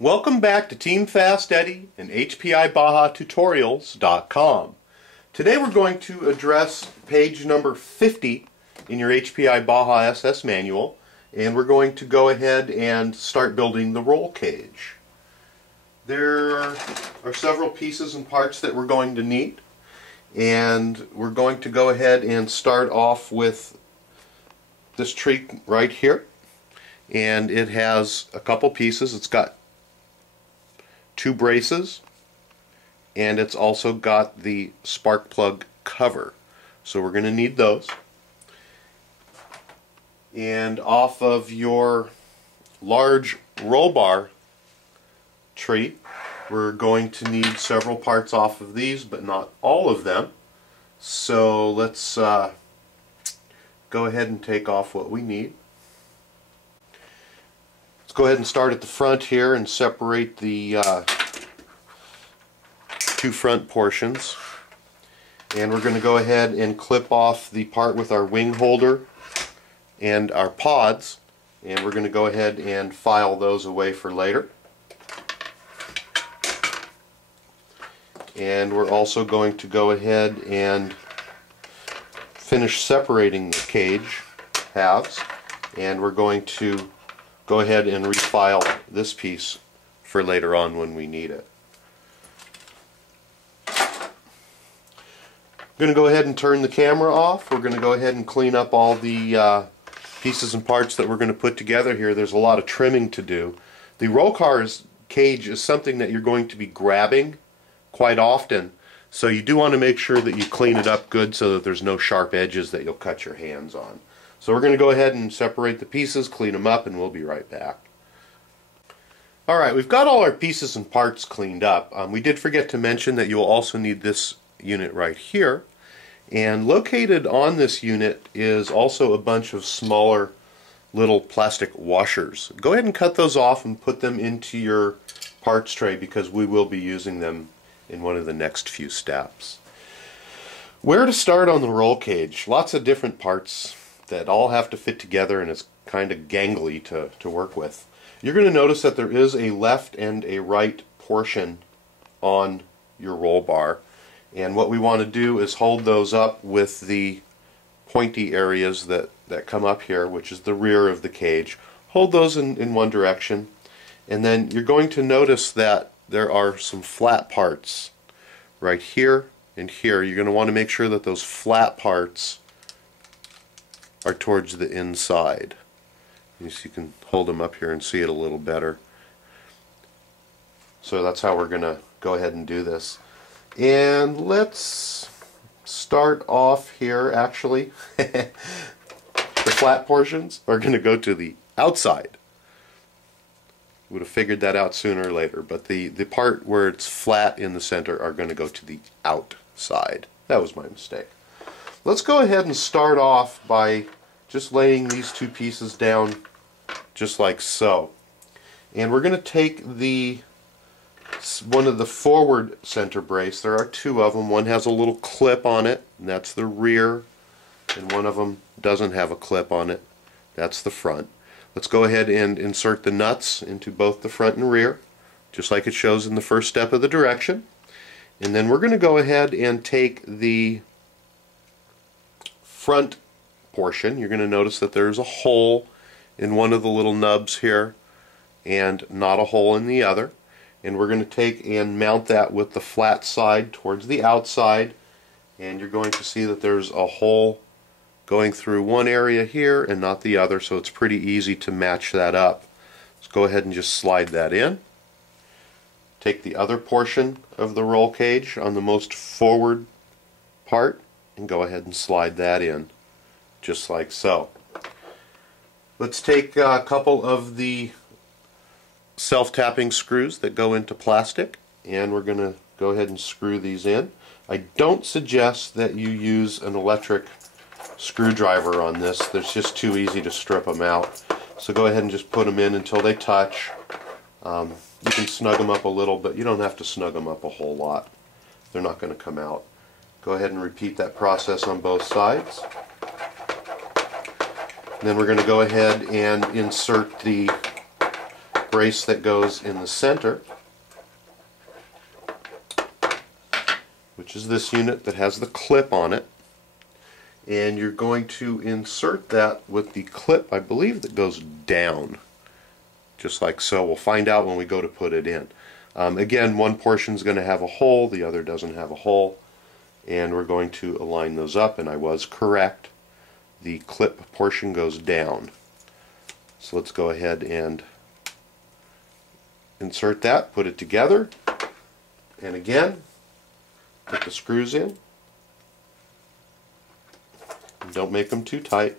Welcome back to Team Fast Eddy and HPI Baja Tutorials.com. Today we're going to address page number 50 in your HPI Baja SS manual, and we're going to go ahead and start building the roll cage. There are several pieces and parts that we're going to need, and we're going to go ahead and start off with this tree right here, and it has a couple pieces. It's got two braces, and it's also got the spark plug cover, so we're going to need those. And off of your large roll bar tree, we're going to need several parts off of these, but not all of them. So let's go ahead and take off what we need. Let's go ahead and start at the front here and separate the two front portions. And we're going to go ahead and clip off the part with our wing holder and our pods, and we're going to go ahead and file those away for later. And we're also going to go ahead and finish separating the cage halves, and we're going to go ahead and refile this piece for later on when we need it. I'm going to go ahead and turn the camera off. We're going to go ahead and clean up all the pieces and parts that we're going to put together here. There's a lot of trimming to do. The roll car's cage is something that you're going to be grabbing quite often, so you do want to make sure that you clean it up good so that there's no sharp edges that you'll cut your hands on. So we're going to go ahead and separate the pieces, clean them up, and we'll be right back. Alright, we've got all our pieces and parts cleaned up. We did forget to mention that you'll also need this unit right here, and located on this unit is also a bunch of smaller little plastic washers. Go ahead and cut those off and put them into your parts tray, because we will be using them in one of the next few steps. Where to start on the roll cage? Lots of different parts that all have to fit together, and it's kind of gangly to work with. You're going to notice that there is a left and a right portion on your roll bar, and what we want to do is hold those up with the pointy areas that come up here, which is the rear of the cage. Hold those in one direction, and then you're going to notice that there are some flat parts right here and here. You're going to want to make sure that those flat parts are towards the inside. You can hold them up here and see it a little better. So that's how we're going to go ahead and do this. And let's start off here. Actually, the flat portions are going to go to the outside. Would have figured that out sooner or later, but the part where it's flat in the center are going to go to the outside. That was my mistake. Let's go ahead and start off by just laying these two pieces down just like so. And we're going to take one of the forward center brace. There are two of them. One has a little clip on it, and that's the rear, and one of them doesn't have a clip on it. That's the front. Let's go ahead and insert the nuts into both the front and rear, just like it shows in the first step of the direction. And then we're going to go ahead and take the front portion. You're going to notice that there's a hole in one of the little nubs here and not a hole in the other. And we're going to take and mount that with the flat side towards the outside, and you're going to see that there's a hole going through one area here and not the other, so it's pretty easy to match that up. Let's go ahead and just slide that in. Take the other portion of the roll cage on the most forward part and go ahead and slide that in, just like so. Let's take a couple of the self-tapping screws that go into plastic, and we're going to go ahead and screw these in. I don't suggest that you use an electric screwdriver on this. It's just too easy to strip them out. So go ahead and just put them in until they touch. You can snug them up a little, but you don't have to snug them up a whole lot. They're not going to come out. Go ahead and repeat that process on both sides. And then we're going to go ahead and insert the brace that goes in the center, which is this unit that has the clip on it, and you're going to insert that with the clip, I believe, that goes down, just like so. We'll find out when we go to put it in. Again, one portion is going to have a hole, the other doesn't have a hole, and we're going to align those up, and I was correct. The clip portion goes down. So let's go ahead and insert that, put it together, and again, put the screws in. And don't make them too tight.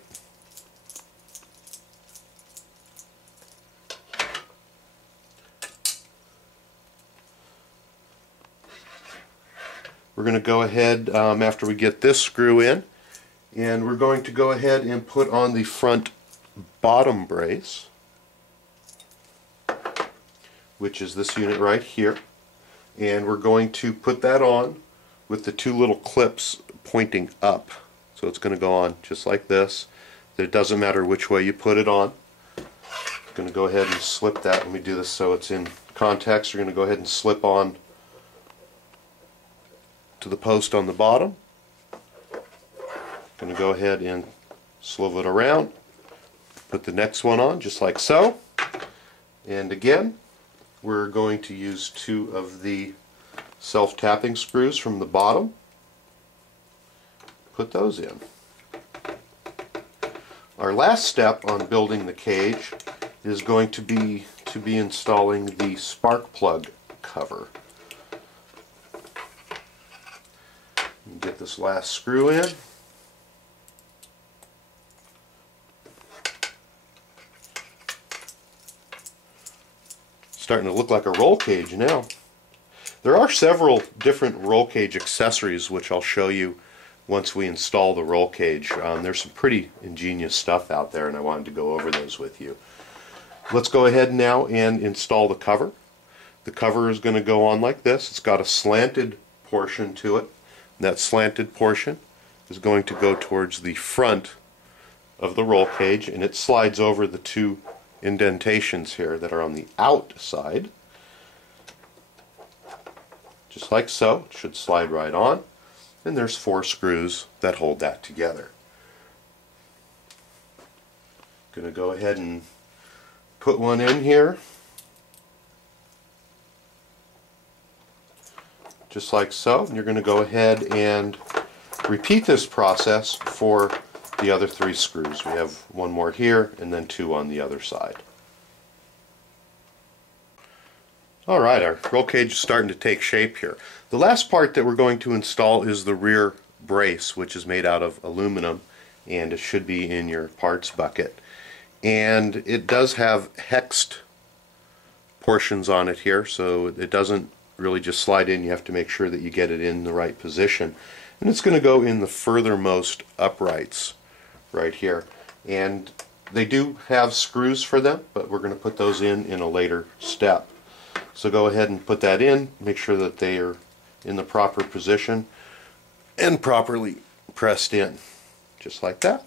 We're going to go ahead after we get this screw in, and we're going to go ahead and put on the front bottom brace, which is this unit right here, and we're going to put that on with the two little clips pointing up. So it's going to go on just like this. It doesn't matter which way you put it on. I'm going to go ahead and slip that. Let me do this so it's in context. You're going to go ahead and slip on to the post on the bottom. Going to go ahead and swivel it around. Put the next one on just like so. And again, we're going to use two of the self-tapping screws from the bottom. Put those in. Our last step on building the cage is going to be installing the spark plug cover. Get this last screw in. Starting to look like a roll cage now. There are several different roll cage accessories which I'll show you once we install the roll cage. There's some pretty ingenious stuff out there, and I wanted to go over those with you. Let's go ahead now and install the cover. The cover is going to go on like this. It's got a slanted portion to it. That slanted portion is going to go towards the front of the roll cage, and it slides over the two indentations here that are on the outside. Just like so. It should slide right on. And there's 4 screws that hold that together. Going to go ahead and put one in here. Just like so. And you're going to go ahead and repeat this process for the other 3 screws. We have one more here and then 2 on the other side. Alright, our roll cage is starting to take shape here. The last part that we're going to install is the rear brace, which is made out of aluminum, and it should be in your parts bucket. And it does have hexed portions on it here, so it doesn't really just slide in. You have to make sure that you get it in the right position. And it's going to go in the furthermost uprights right here. And they do have screws for them, but we're going to put those in a later step. So go ahead and put that in, make sure that they are in the proper position and properly pressed in, just like that.